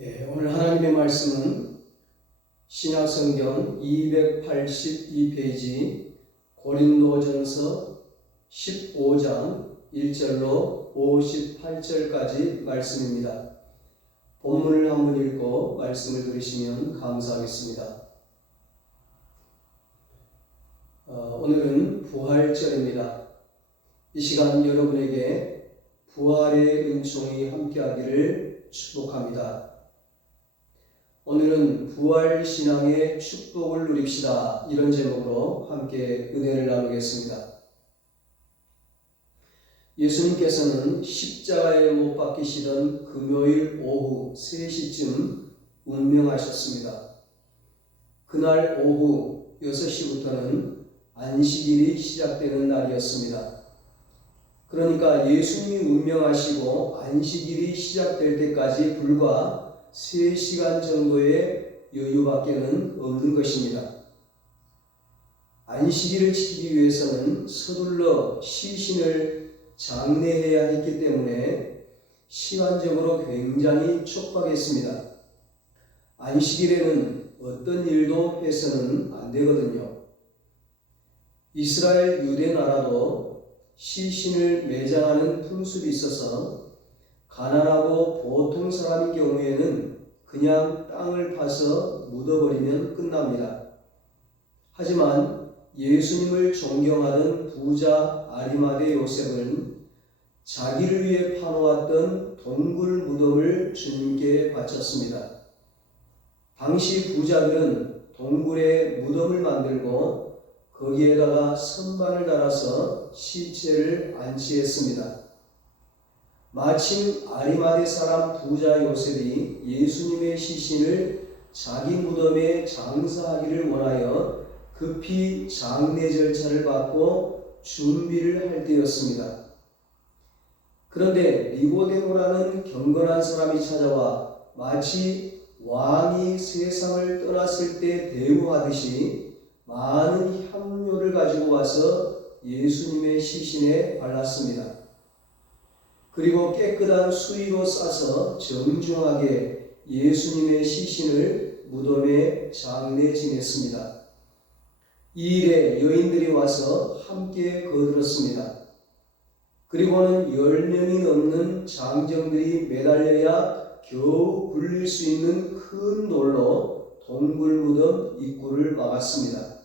오늘 하나님의 말씀은 신약성경 282페이지 고린도전서 15장 1절로 58절까지 말씀입니다. 본문을 한번 읽고 말씀을 들으시면 감사하겠습니다. 오늘은 부활절입니다. 이 시간 여러분에게 부활의 은총이 함께하기를 축복합니다. 오늘은 부활신앙의 축복을 누립시다, 이런 제목으로 함께 은혜를 나누겠습니다. 예수님께서는 십자가에 못 박히시던 금요일 오후 3시쯤 운명하셨습니다. 그날 오후 6시부터는 안식일이 시작되는 날이었습니다. 그러니까 예수님이 운명하시고 안식일이 시작될 때까지 불과 3시간 정도의 여유밖에는 없는 것입니다. 안식일을 지키기 위해서는 서둘러 시신을 장례해야 했기 때문에 시간적으로 굉장히 촉박했습니다. 안식일에는 어떤 일도 해서는 안 되거든요. 이스라엘 유대 나라도 시신을 매장하는 풍습이 있어서 가난하고 보통 사람인 경우에는 그냥 땅을 파서 묻어버리면 끝납니다. 하지만 예수님을 존경하던 부자 아리마대 요셉은 자기를 위해 파놓았던 동굴 무덤을 주님께 바쳤습니다. 당시 부자들은 동굴에 무덤을 만들고 거기에다가 선반을 달아서 시체를 안치했습니다. 마침 아리마대 사람 부자 요셉이 예수님의 시신을 자기 무덤에 장사하기를 원하여 급히 장례 절차를 받고 준비를 할 때였습니다. 그런데 니고데모라는 경건한 사람이 찾아와 마치 왕이 세상을 떠났을 때 대우하듯이 많은 향료를 가지고 와서 예수님의 시신에 발랐습니다. 그리고 깨끗한 수의로 싸서 정중하게 예수님의 시신을 무덤에 장례 지냈습니다. 이 일에 여인들이 와서 함께 거들었습니다. 그리고는 10명이 넘는 장정들이 매달려야 겨우 굴릴 수 있는 큰 돌로 동굴 무덤 입구를 막았습니다.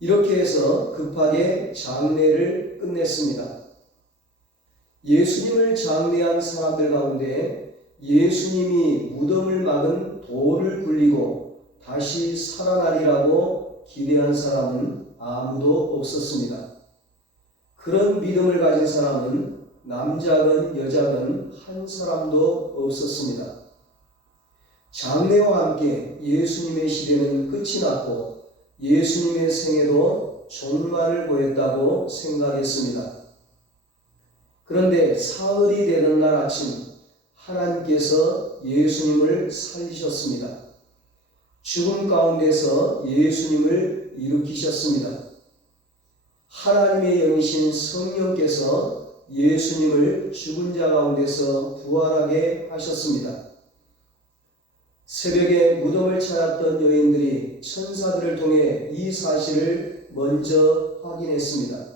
이렇게 해서 급하게 장례를 끝냈습니다. 예수님을 장례한 사람들 가운데 예수님이 무덤을 막은 돌을 굴리고 다시 살아나리라고 기대한 사람은 아무도 없었습니다. 그런 믿음을 가진 사람은 남자건 여자건 한 사람도 없었습니다. 장례와 함께 예수님의 시대는 끝이 났고 예수님의 생애도 종말을 보였다고 생각했습니다. 그런데 사흘이 되는 날 아침 하나님께서 예수님을 살리셨습니다. 죽음 가운데서 예수님을 일으키셨습니다. 하나님의 영이신 성령께서 예수님을 죽은 자 가운데서 부활하게 하셨습니다. 새벽에 무덤을 찾았던 여인들이 천사들을 통해 이 사실을 먼저 확인했습니다.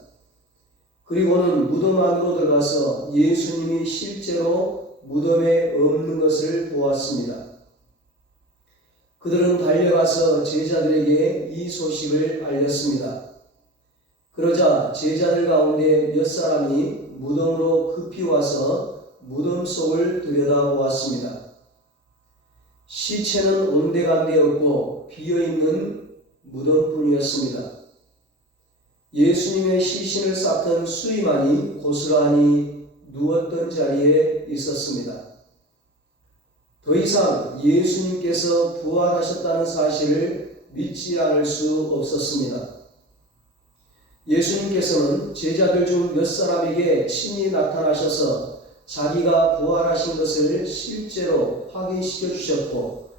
그리고는 무덤 안으로 들어가서 예수님이 실제로 무덤에 없는 것을 보았습니다. 그들은 달려가서 제자들에게 이 소식을 알렸습니다. 그러자 제자들 가운데 몇 사람이 무덤으로 급히 와서 무덤 속을 들여다보았습니다. 시체는 온데간데 없고 비어있는 무덤뿐이었습니다. 예수님의 시신을 쌌던 수의만이 고스란히 누웠던 자리에 있었습니다. 더 이상 예수님께서 부활하셨다는 사실을 믿지 않을 수 없었습니다. 예수님께서는 제자들 중 몇 사람에게 친히 나타나셔서 자기가 부활하신 것을 실제로 확인시켜 주셨고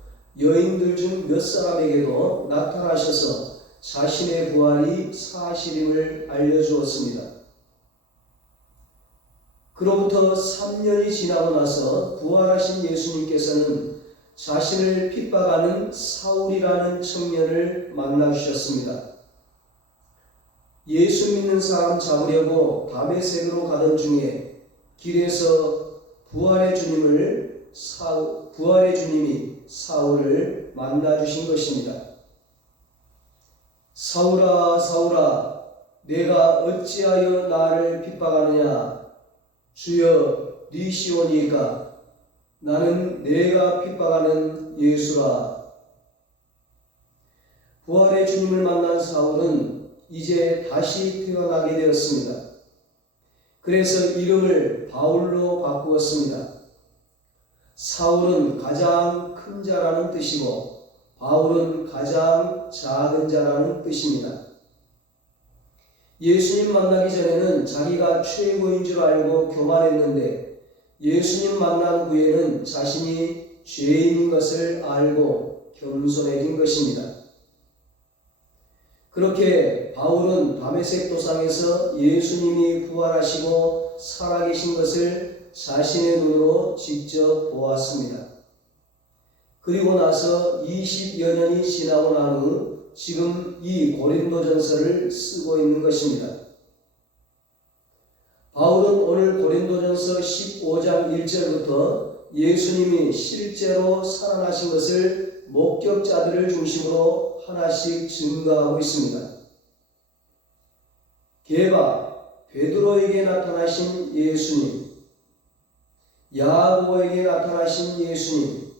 여인들 중 몇 사람에게도 나타나셔서 자신의 부활이 사실임을 알려주었습니다. 그로부터 3년이 지나고 나서 부활하신 예수님께서는 자신을 핍박하는 사울이라는 청년을 만나주셨습니다. 예수 믿는 사람 잡으려고 다메섹으로 가던 중에 길에서 부활의 주님이 사울을 만나주신 것입니다. 사울아, 사울아, 내가 어찌하여 나를 핍박하느냐? 주여, 니시오니까? 나는 내가 핍박하는 예수라. 부활의 주님을 만난 사울은 이제 다시 태어나게 되었습니다. 그래서 이름을 바울로 바꾸었습니다. 사울은 가장 큰 자라는 뜻이고 바울은 가장 작은 자라는 뜻입니다. 예수님 만나기 전에는 자기가 최고인 줄 알고 교만했는데 예수님 만난 후에는 자신이 죄인인 것을 알고 겸손해진 것입니다. 그렇게 바울은 다메섹 도상에서 예수님이 부활하시고 살아계신 것을 자신의 눈으로 직접 보았습니다. 그리고 나서 20여 년이 지나고 난 후 지금 이 고린도전서를 쓰고 있는 것입니다. 바울은 오늘 고린도전서 15장 1절부터 예수님이 실제로 살아나신 것을 목격자들을 중심으로 하나씩 증거하고 있습니다. 게바, 베드로에게 나타나신 예수님, 야고보에게 나타나신 예수님,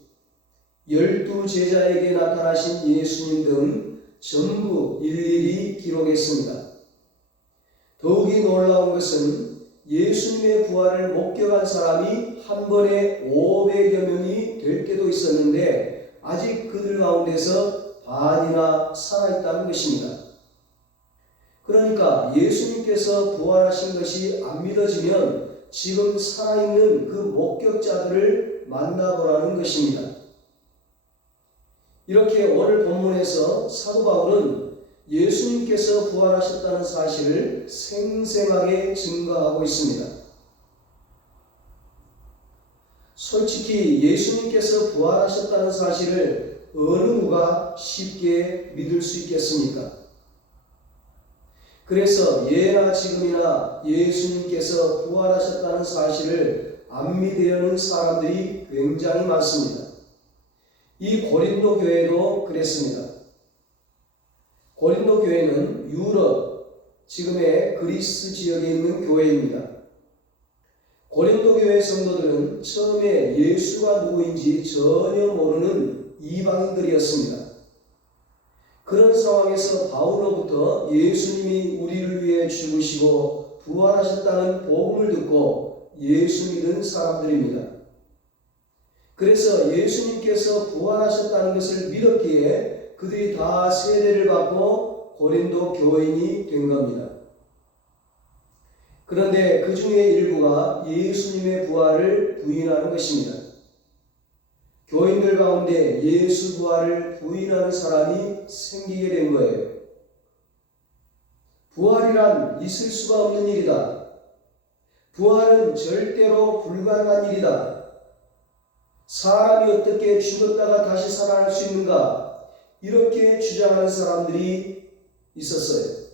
12 제자에게 나타나신 예수님 등 전부 일일이 기록했습니다. 더욱이 놀라운 것은 예수님의 부활을 목격한 사람이 한 번에 500여 명이 될 때도 있었는데 아직 그들 가운데서 반이나 살아있다는 것입니다. 그러니까 예수님께서 부활하신 것이 안 믿어지면 지금 살아있는 그 목격자들을 만나보라는 것입니다. 이렇게 오늘 본문에서 사도 바울은 예수님께서 부활하셨다는 사실을 생생하게 증거하고 있습니다. 솔직히 예수님께서 부활하셨다는 사실을 어느 누가 쉽게 믿을 수 있겠습니까? 그래서 예나 지금이나 예수님께서 부활하셨다는 사실을 안 믿으려는 사람들이 굉장히 많습니다. 이 고린도 교회도 그랬습니다. 고린도 교회는 유럽, 지금의 그리스 지역에 있는 교회입니다. 고린도 교회 성도들은 처음에 예수가 누구인지 전혀 모르는 이방인들이었습니다. 그런 상황에서 바울로부터 예수님이 우리를 위해 죽으시고 부활하셨다는 복음을 듣고 예수 믿은 사람들입니다. 그래서 예수님께서 부활하셨다는 것을 믿었기에 그들이 다 세례를 받고 고린도 교인이 된 겁니다. 그런데 그 중에 일부가 예수님의 부활을 부인하는 것입니다. 교인들 가운데 예수 부활을 부인하는 사람이 생기게 된 거예요. 부활이란 있을 수가 없는 일이다. 부활은 절대로 불가능한 일이다. 사람이 어떻게 죽었다가 다시 살아날 수 있는가? 이렇게 주장하는 사람들이 있었어요.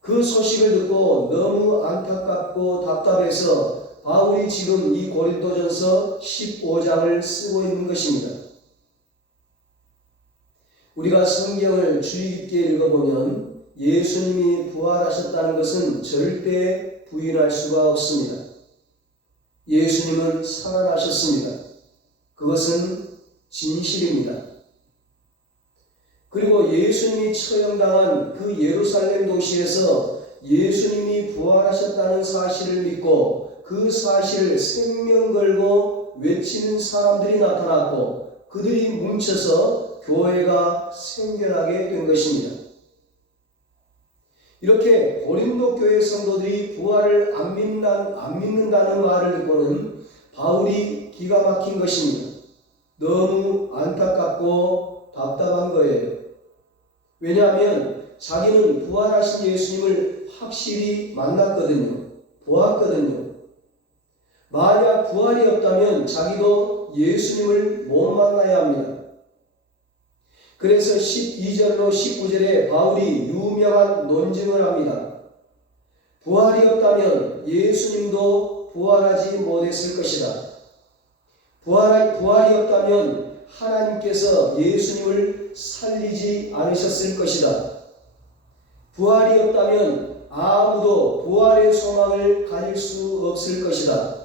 그 소식을 듣고 너무 안타깝고 답답해서 바울이 지금 이 고린도전서 15장을 쓰고 있는 것입니다. 우리가 성경을 주의 깊게 읽어보면 예수님이 부활하셨다는 것은 절대 부인할 수가 없습니다. 예수님은 살아나셨습니다. 그것은 진실입니다. 그리고 예수님이 처형당한 그 예루살렘 도시에서 예수님이 부활하셨다는 사실을 믿고 그 사실을 생명 걸고 외치는 사람들이 나타났고 그들이 뭉쳐서 교회가 생겨나게 된 것입니다. 이렇게 고린도 교회 성도들이 부활을 안 믿는다는 말을 듣고는 바울이 기가 막힌 것입니다. 너무 안타깝고 답답한 거예요. 왜냐하면 자기는 부활하신 예수님을 확실히 만났거든요. 보았거든요. 만약 부활이 없다면 자기도 예수님을 못 만나야 합니다. 그래서 12절로 19절에 바울이 유명한 논증을 합니다. 부활이 없다면 예수님도 부활하지 못했을 것이다. 부활이 없다면 하나님께서 예수님을 살리지 않으셨을 것이다. 부활이 없다면 아무도 부활의 소망을 가질 수 없을 것이다.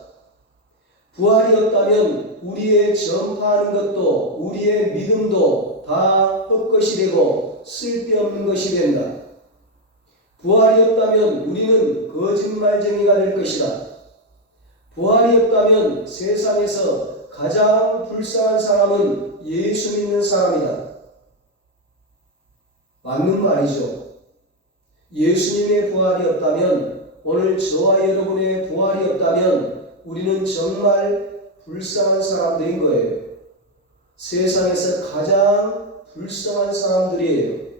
부활이 없다면 우리의 전파하는 것도 우리의 믿음도 다 헛것이 되고 쓸데없는 것이 된다. 부활이 없다면 우리는 거짓말쟁이가 될 것이다. 부활이 없다면 세상에서 가장 불쌍한 사람은 예수 믿는 사람이다. 맞는 말이죠. 예수님의 부활이 없다면, 오늘 저와 여러분의 부활이 없다면 우리는 정말 불쌍한 사람들인 거예요. 세상에서 가장 불쌍한 사람들이에요.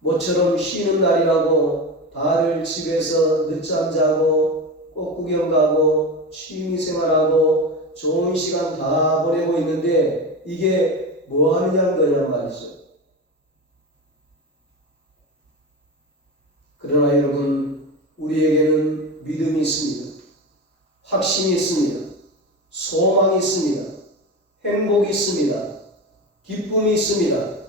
모처럼 쉬는 날이라고 다들 집에서 늦잠 자고 꽃구경 가고 취미생활하고 좋은 시간 다 보내고 있는데 이게 뭐 하느냐는 거냔 말이죠. 그러나 여러분, 우리에게는 믿음이 있습니다. 확신이 있습니다. 소망이 있습니다. 행복이 있습니다. 기쁨이 있습니다.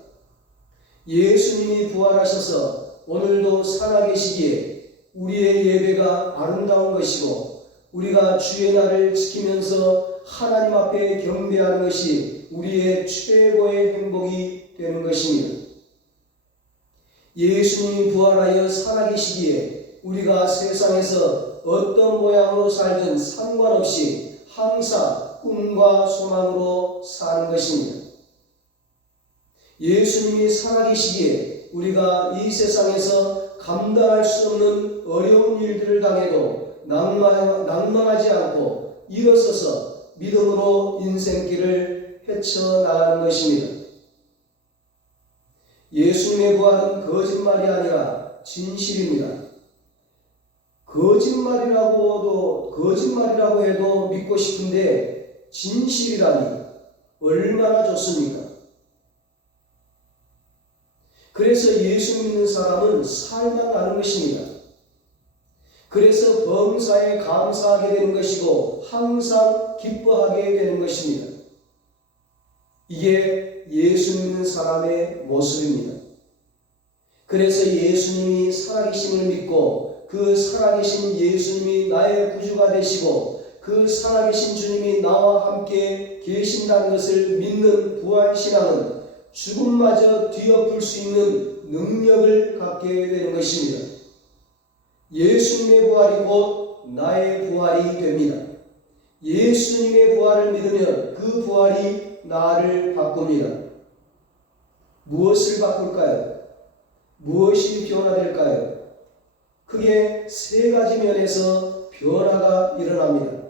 예수님이 부활하셔서 오늘도 살아계시기에 우리의 예배가 아름다운 것이고, 우리가 주의 날을 지키면서 하나님 앞에 경배하는 것이 우리의 최고의 행복이 되는 것입니다. 예수님이 부활하여 살아계시기에 우리가 세상에서 어떤 모양으로 살든 상관없이 항상 꿈과 소망으로 사는 것입니다. 예수님이 살아계시기에 우리가 이 세상에서 감당할 수 없는 어려운 일들을 당해도 낭망하지 않고 일어서서 믿음으로 인생길을 헤쳐나가는 것입니다. 예수님의 부활은 거짓말이 아니라 진실입니다. 거짓말이라고 해도 믿고 싶은데 진실이라니 얼마나 좋습니까? 그래서 예수 믿는 사람은 살만 나는 것입니다. 그래서 범사에 감사하게 되는 것이고 항상 기뻐하게 되는 것입니다. 이게 예수 믿는 사람의 모습입니다. 그래서 예수님이 살아계심을 믿고 그 살아계신 예수님이 나의 구주가 되시고 그 살아계신 주님이 나와 함께 계신다는 것을 믿는 부활신앙은 죽음마저 뒤엎을 수 있는 능력을 갖게 되는 것입니다. 예수님의 부활이 곧 나의 부활이 됩니다. 예수님의 부활을 믿으면 그 부활이 나를 바꿉니다. 무엇을 바꿀까요? 무엇이 변화될까요? 크게 세 가지 면에서 변화가 일어납니다.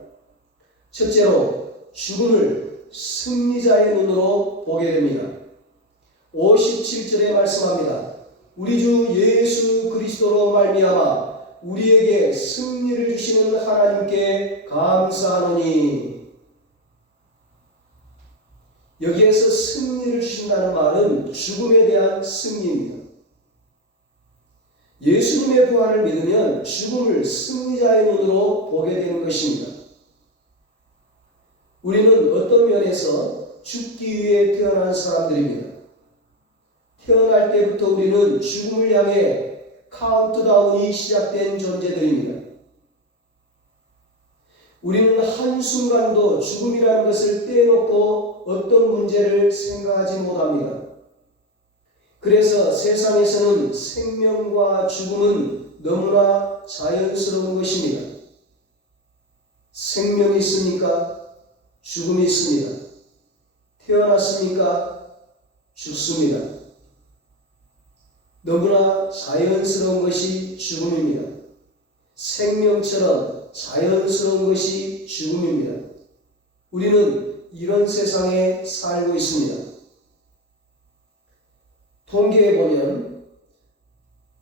첫째로 죽음을 승리자의 눈으로 보게 됩니다. 57절에 말씀합니다. 우리 주 예수 그리스도로 말미암아 우리에게 승리를 주시는 하나님께 감사하노니. 여기에서 승리를 주신다는 말은 죽음에 대한 승리입니다. 예수님의 부활을 믿으면 죽음을 승리자의 눈으로 보게 되는 것입니다. 우리는 어떤 면에서 죽기 위해 태어난 사람들입니다. 태어날 때부터 우리는 죽음을 향해 카운트다운이 시작된 존재들입니다. 우리는 한순간도 죽음이라는 것을 떼놓고 어떤 문제를 생각하지 못합니다. 그래서 세상에서는 생명과 죽음은 너무나 자연스러운 것입니다. 생명이 있습니까? 죽음이 있습니다. 태어났습니까? 죽습니다. 너무나 자연스러운 것이 죽음입니다. 생명처럼 자연스러운 것이 죽음입니다. 우리는 이런 세상에 살고 있습니다. 통계에 보면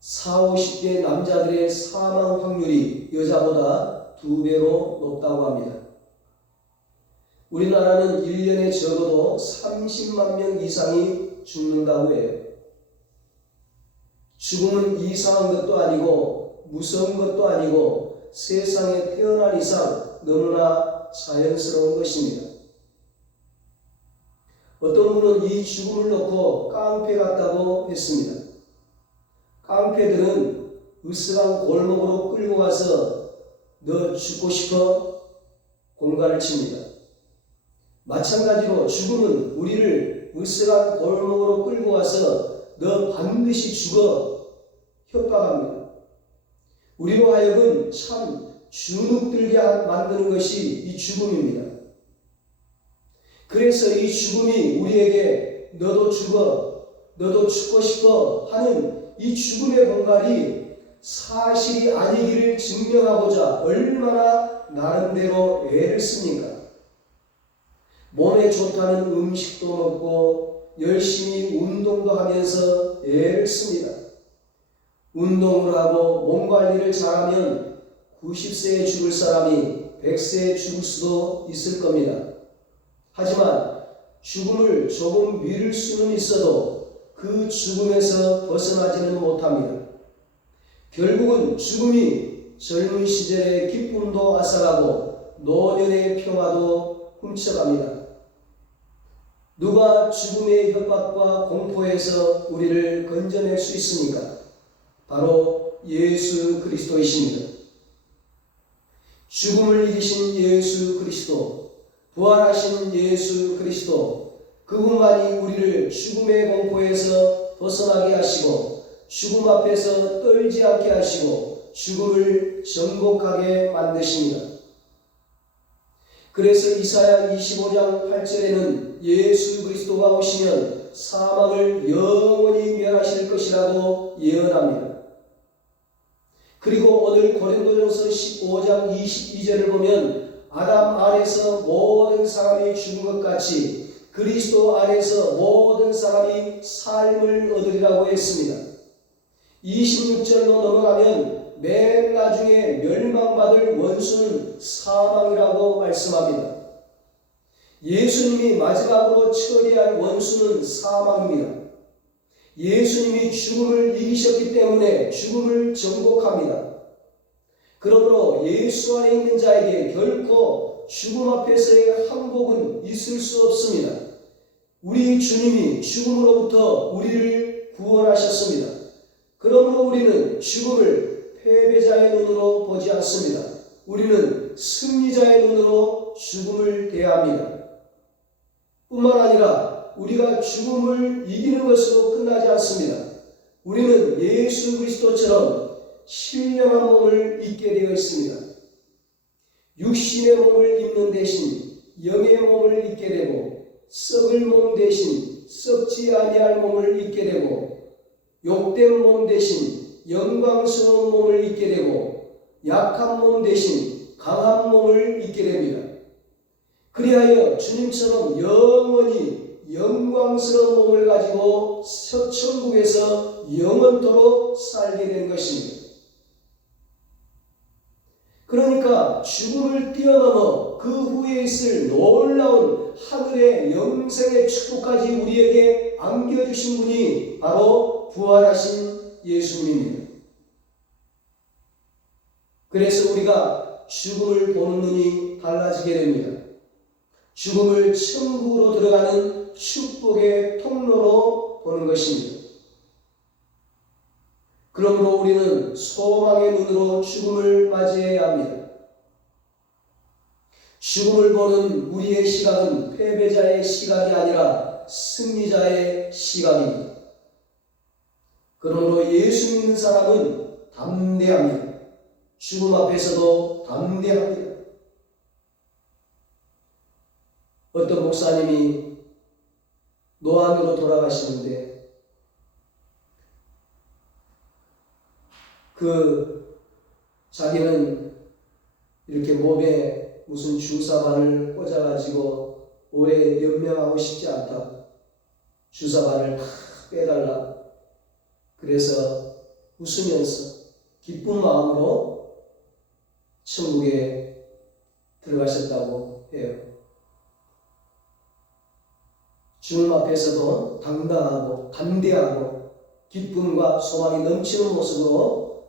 40, 50대 남자들의 사망 확률이 여자보다 2배로 높다고 합니다. 우리나라는 1년에 적어도 30만 명 이상이 죽는다고 해요. 죽음은 이상한 것도 아니고 무서운 것도 아니고 세상에 태어난 이상 너무나 자연스러운 것입니다. 어떤 분은 이 죽음을 놓고 깡패 같다고 했습니다. 깡패들은 으스간 골목으로 끌고 가서 너 죽고 싶어? 공갈을 칩니다. 마찬가지로 죽음은 우리를 으스간 골목으로 끌고 가서 너 반드시 죽어 협박합니다. 우리로 하여금 참 주눅들게 만드는 것이 이 죽음입니다. 그래서 이 죽음이 우리에게 너도 죽어, 너도 죽고 싶어 하는 이 죽음의 공갈이 사실이 아니기를 증명하고자 얼마나 나름대로 애를 씁니까? 몸에 좋다는 음식도 먹고 열심히 운동도 하면서 애를 씁니다. 운동을 하고 몸 관리를 잘하면 90세에 죽을 사람이 100세에 죽을 수도 있을 겁니다. 하지만 죽음을 조금 미룰 수는 있어도 그 죽음에서 벗어나지는 못합니다. 결국은 죽음이 젊은 시절의 기쁨도 앗아가고 노년의 평화도 훔쳐갑니다. 누가 죽음의 협박과 공포에서 우리를 건져낼 수 있습니까? 바로 예수 그리스도이십니다. 죽음을 이기신 예수 그리스도, 부활하신 예수 그리스도, 그분만이 우리를 죽음의 공포에서 벗어나게 하시고 죽음 앞에서 떨지 않게 하시고 죽음을 정복하게 만드십니다. 그래서 이사야 25장 8절에는 예수 그리스도가 오시면 사망을 영원히 멸하실 것이라고 예언합니다. 그리고 오늘 고린도전서 15장 22절을 보면 아담 안에서 모든 사람이 죽은 것 같이 그리스도 안에서 모든 사람이 삶을 얻으리라고 했습니다. 26절로 넘어가면 맨 나중에 멸망받을 원수는 사망이라고 말씀합니다. 예수님이 마지막으로 처리할 원수는 사망입니다. 예수님이 죽음을 이기셨기 때문에 죽음을 정복합니다. 그러므로 예수 안에 있는 자에게 결코 죽음 앞에서의 항복은 있을 수 없습니다. 우리 주님이 죽음으로부터 우리를 구원하셨습니다. 그러므로 우리는 죽음을 패배자의 눈으로 보지 않습니다. 우리는 승리자의 눈으로 죽음을 대합니다. 뿐만 아니라 우리가 죽음을 이기는 것으로 끝나지 않습니다. 우리는 예수 그리스도처럼 신령한 몸을 입게 되어 있습니다. 육신의 몸을 입는 대신 영의 몸을 입게 되고 썩을 몸 대신 썩지 아니할 몸을 입게 되고 욕된 몸 대신 영광스러운 몸을 입게 되고 약한 몸 대신 강한 몸을 입게 됩니다. 그리하여 주님처럼 영원히 영광스러운 몸을 가지고 천국에서 영원토록 살게 된 것입니다. 그러니까 죽음을 뛰어넘어 그 후에 있을 놀라운 하늘의 영생의 축복까지 우리에게 안겨주신 분이 바로 부활하신 예수님입니다. 그래서 우리가 죽음을 보는 눈이 달라지게 됩니다. 죽음을 천국으로 들어가는 축복의 통로로 보는 것입니다. 그러므로 우리는 소망의 눈으로 죽음을 맞이해야 합니다. 죽음을 보는 우리의 시각은 패배자의 시각이 아니라 승리자의 시각입니다. 그러므로 예수 믿는 사람은 담대합니다. 죽음 앞에서도 담대합니다. 어떤 목사님이 노안으로 돌아가시는데 자기는 이렇게 몸에 무슨 주사바늘 꽂아가지고 오래 연명하고 싶지 않다. 주사바늘 다 빼달라. 그래서 웃으면서 기쁜 마음으로 천국에 들어가셨다고 해요. 주님 앞에서도 당당하고 담대하고 기쁨과 소망이 넘치는 모습으로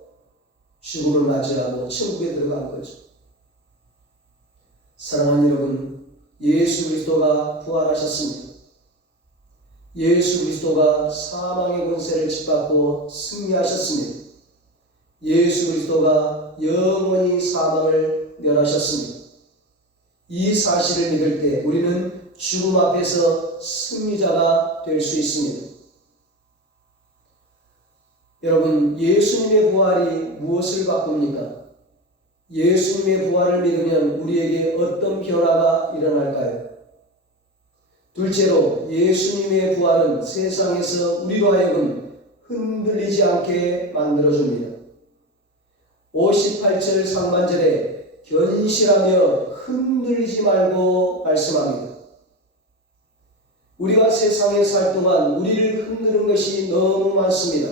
죽음을 맞이하고 천국에 들어간 거죠. 사랑하는 여러분, 예수 그리스도가 부활하셨습니다. 예수 그리스도가 사망의 권세를 짓밟고 승리하셨습니다. 예수 그리스도가 영원히 사망을 멸하셨습니다. 이 사실을 믿을 때 우리는 죽음 앞에서 승리자가 될 수 있습니다. 여러분, 예수님의 부활이 무엇을 바꿉니까? 예수님의 부활을 믿으면 우리에게 어떤 변화가 일어날까요? 둘째로, 예수님의 부활은 세상에서 우리로 하여금 흔들리지 않게 만들어줍니다. 58절 상반절에 견실하며 흔들리지 말고 말씀합니다. 우리가 세상에 살 동안 우리를 흔드는 것이 너무 많습니다.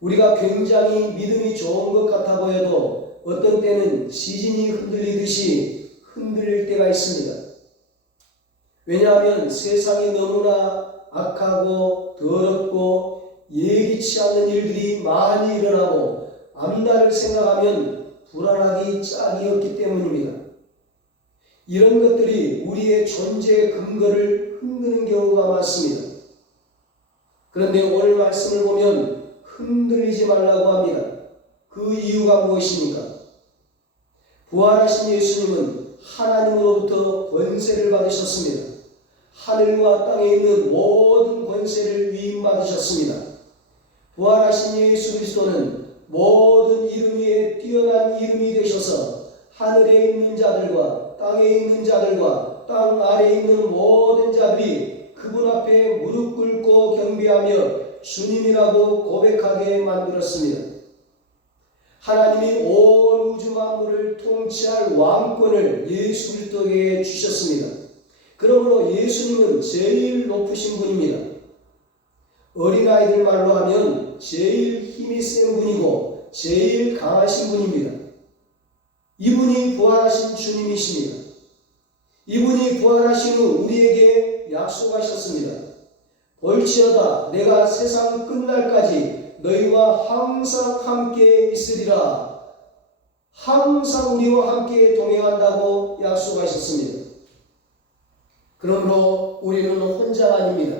우리가 굉장히 믿음이 좋은 것 같아 보여도 어떤 때는 시진이 흔들리듯이 흔들릴 때가 있습니다. 왜냐하면 세상이 너무나 악하고 더럽고 예기치 않는 일들이 많이 일어나고 앞날을 생각하면 불안하기 짝이 없기 때문입니다. 이런 것들이 우리의 존재의 근거를 흔드는 경우가 많습니다. 그런데 오늘 말씀을 보면 흔들리지 말라고 합니다. 그 이유가 무엇입니까? 부활하신 예수님은 하나님으로부터 권세를 받으셨습니다. 하늘과 땅에 있는 모든 권세를 위임받으셨습니다. 부활하신 예수 그리스도는 모든 이름 위에 뛰어난 이름이 되셔서 하늘에 있는 자들과 땅에 있는 자들과 땅 아래에 있는 모든 자들이 그분 앞에 무릎 꿇고 경배하며 주님이라고 고백하게 만들었습니다. 하나님이 온 우주 만물을 통치할 왕권을 예수 그리스도에게 주셨습니다. 그러므로 예수님은 제일 높으신 분입니다. 어린아이들 말로 하면 제일 힘이 센 분이고 제일 강하신 분입니다. 이분이 부활하신 주님이십니다. 이분이 부활하신 후 우리에게 약속하셨습니다. 볼지어다 내가 세상 끝날까지 너희와 항상 함께 있으리라. 항상 우리와 함께 동행한다고 약속하셨습니다. 그러므로 우리는 혼자가 아닙니다.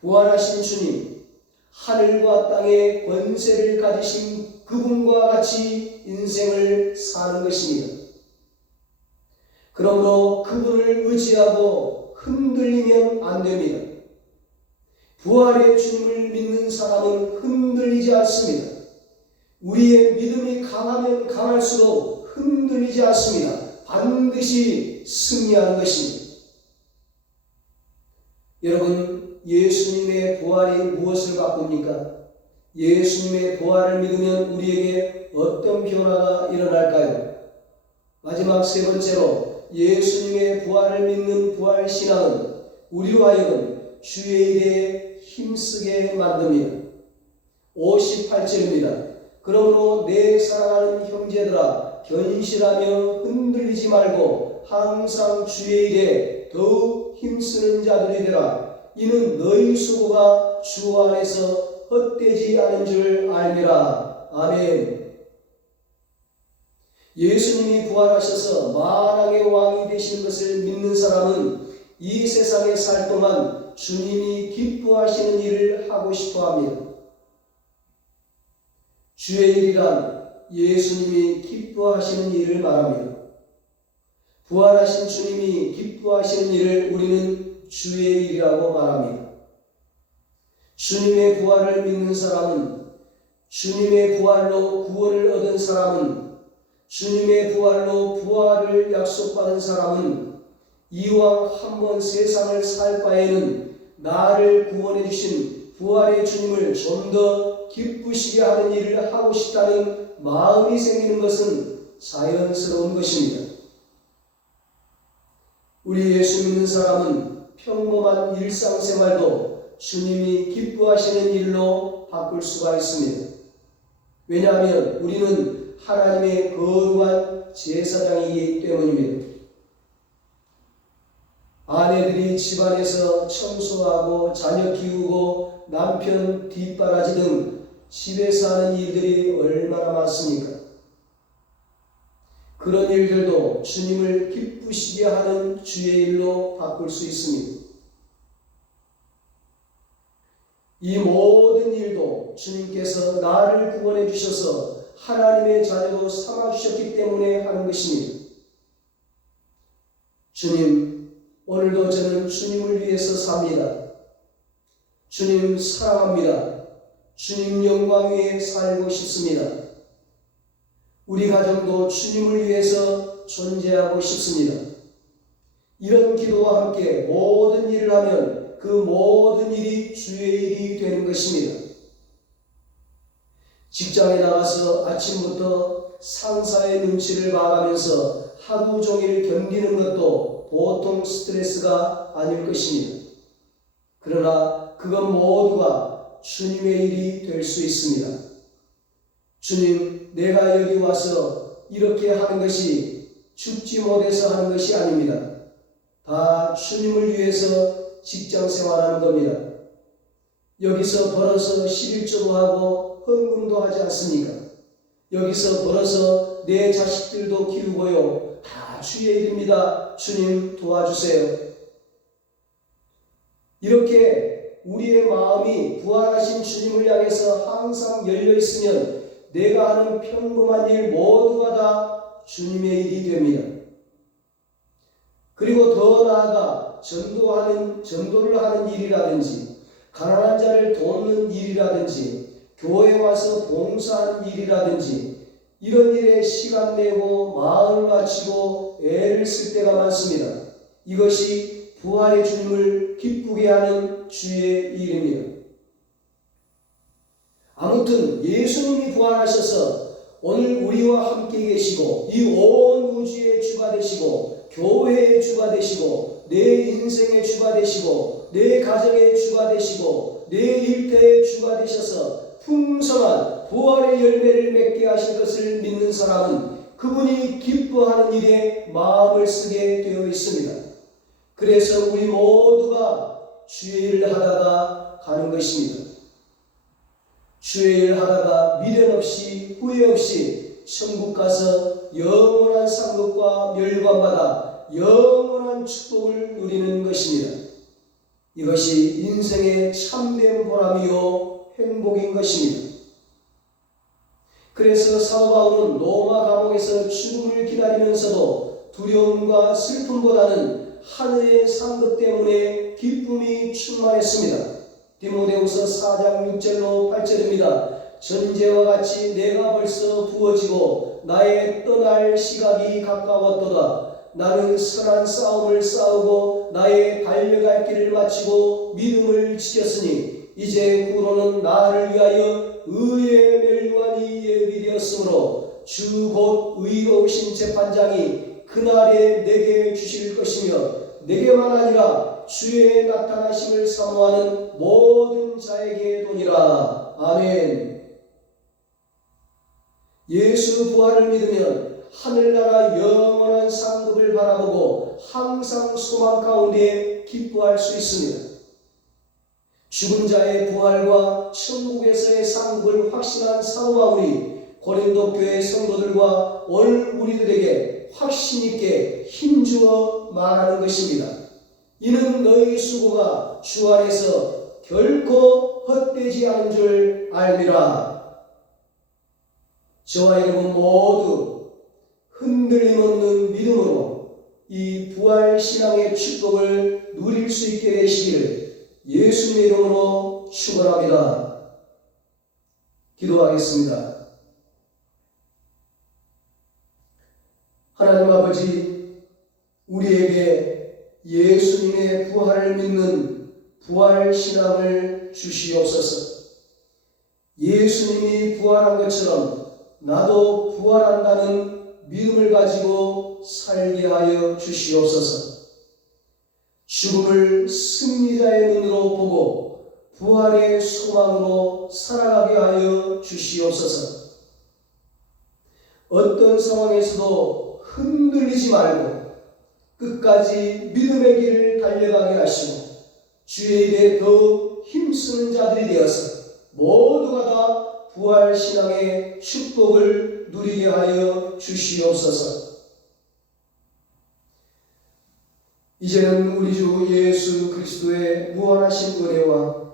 부활하신 주님, 하늘과 땅의 권세를 가지신 그분과 같이 인생을 사는 것입니다. 그러므로 그분을 의지하고 흔들리면 안 됩니다. 부활의 주님을 믿는 사람은 흔들리지 않습니다. 우리의 믿음이 강하면 강할수록 흔들리지 않습니다. 반드시 승리하는 것입니다. 여러분, 예수님의 부활이 무엇을 바꿉니까? 예수님의 부활을 믿으면 우리에게 어떤 변화가 일어날까요? 마지막 세 번째로, 예수님의 부활을 믿는 부활신앙은 우리로 하여금 주의 일에 힘쓰게 만듭니다. 58절입니다. 그러므로 내 사랑하는 형제들아, 견실하며 흔들리지 말고 항상 주의 일에 더욱 힘쓰는 자들이 되라. 이는 너희 수고가 주 안에서 헛되지 않은 줄 알미라. 아멘. 예수님이 부활하셔서 만왕의 왕이 되시는 것을 믿는 사람은 이 세상에 살 동안 주님이 기뻐하시는 일을 하고 싶어 합니다. 주의 일이란 예수님이 기뻐하시는 일을 말합니다. 부활하신 주님이 기뻐하시는 일을 우리는 주의 일이라고 말합니다. 주님의 부활을 믿는 사람은, 주님의 부활로 구원을 얻은 사람은, 주님의 부활로 부활을 약속받은 사람은 이왕 한번 세상을 살 바에는 나를 구원해 주신 부활의 주님을 좀 더 기쁘시게 하는 일을 하고 싶다는 마음이 생기는 것은 자연스러운 것입니다. 우리 예수 믿는 사람은 평범한 일상생활도 주님이 기뻐하시는 일로 바꿀 수가 있습니다. 왜냐하면 우리는 하나님의 거룩한 제사장이기 때문입니다. 아내들이 집안에서 청소하고 자녀 키우고 남편 뒷바라지 등 집에서 하는 일들이 얼마나 많습니까? 그런 일들도 주님을 기쁘시게 하는 주의 일로 바꿀 수 있습니다. 이 모든 일도 주님께서 나를 구원해 주셔서 하나님의 자녀로 삼아주셨기 때문에 하는 것입니다. 주님, 오늘도 저는 주님을 위해서 삽니다. 주님 사랑합니다. 주님 영광 위에 살고 싶습니다. 우리 가정도 주님을 위해서 존재하고 싶습니다. 이런 기도와 함께 모든 일을 하면 그 모든 일이 주의 일이 되는 것입니다. 직장에 나가서 아침부터 상사의 눈치를 봐가면서 하루 종일 견디는 것도 보통 스트레스가 아닐 것입니다. 그러나 그것 모두가 주님의 일이 될 수 있습니다. 주님, 내가 여기 와서 이렇게 하는 것이 죽지 못해서 하는 것이 아닙니다. 다 주님을 위해서 직장 생활하는 겁니다. 여기서 벌어서 11조도 하고 헌금도 하지 않습니까? 여기서 벌어서 내 자식들도 키우고요. 다 주의 일입니다. 주님 도와주세요. 이렇게 우리의 마음이 부활하신 주님을 향해서 항상 열려 있으면 내가 하는 평범한 일 모두가 다 주님의 일이 됩니다. 그리고 더 나아가 전도를 하는 일이라든지 가난한 자를 돕는 일이라든지 교회에 와서 봉사하는 일이라든지 이런 일에 시간 내고 마음을 바치고 애를 쓸 때가 많습니다. 이것이 부활의 주님을 기쁘게 하는 주의 일입니다. 아무튼 예수님이 부활하셔서 오늘 우리와 함께 계시고 이 온 우주의 주가 되시고 교회의 주가 되시고 내 인생의 주가 되시고 내 가정의 주가 되시고 내 일터의 주가 되셔서 풍성한 부활의 열매를 맺게 하실 것을 믿는 사람은 그분이 기뻐하는 일에 마음을 쓰게 되어 있습니다. 그래서 우리 모두가 주의 일을 하다가 가는 것입니다. 주의 일 하다가 미련 없이 후회 없이 천국 가서 영원한 상급과 멸관받아 영원한 축복을 누리는 것입니다. 이것이 인생의 참된 보람이요 행복인 것입니다. 그래서 사도 바울은 로마 감옥에서 죽음을 기다리면서도 두려움과 슬픔보다는 하늘의 상급 때문에 기쁨이 충만했습니다. 디모데후서 4장 6절로 8절입니다. 전제와 같이 내가 벌써 부어지고 나의 떠날 시각이 가까웠도다. 나는 선한 싸움을 싸우고 나의 달려갈 길을 마치고 믿음을 지켰으니 이제 후로는 나를 위하여 의의 멸관이 예비되었으므로 주 곧 의로우신 재판장이 그날에 내게 주실 것이며 내게만 아니라 주의 나타나심을 사모하는 모든 자에게 도니라. 아멘. 예수 부활을 믿으면 하늘나라 영원한 상급을 바라보고 항상 소망 가운데 기뻐할 수 있습니다. 죽은 자의 부활과 천국에서의 상급을 확신한 사도 바울이 고린도 교회 성도들과 오늘 우리들에게 확신 있게 힘주어 말하는 것입니다. 이는 너희 수고가 주 안에서 결코 헛되지 않은 줄 알미라. 저와 여러분 모두 흔들림 없는 믿음으로 이 부활신앙의 축복을 누릴 수 있게 되시기를 예수님의 이름으로 축원합니다. 기도하겠습니다. 하나님 아버지, 우리에게 예수님의 부활을 믿는 부활신앙을 주시옵소서. 예수님이 부활한 것처럼 나도 부활한다는 믿음을 가지고 살게 하여 주시옵소서. 죽음을 승리자의 눈으로 보고 부활의 소망으로 살아가게 하여 주시옵소서. 어떤 상황에서도 흔들리지 말고 끝까지 믿음의 길을 달려가게 하시고 주의 일에 더욱 힘쓰는 자들이 되어서 모두가 다 부활신앙의 축복을 누리게 하여 주시옵소서. 이제는 우리 주 예수 그리스도의 무한하신 은혜와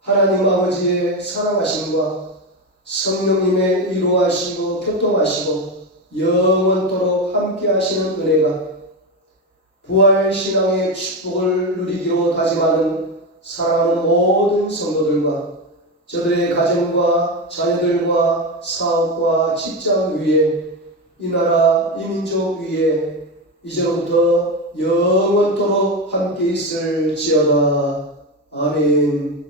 하나님 아버지의 사랑하심과 성령님의 위로하시고 교통하시고 영원토록 함께 하시는 은혜가 부활신앙의 축복을 누리기로 다짐하는 사랑하는 모든 성도들과 저들의 가정과 자녀들과 사업과 직장 위에 이 나라 이 민족 위에 이제로부터 영원토록 함께 있을지어다. 아멘.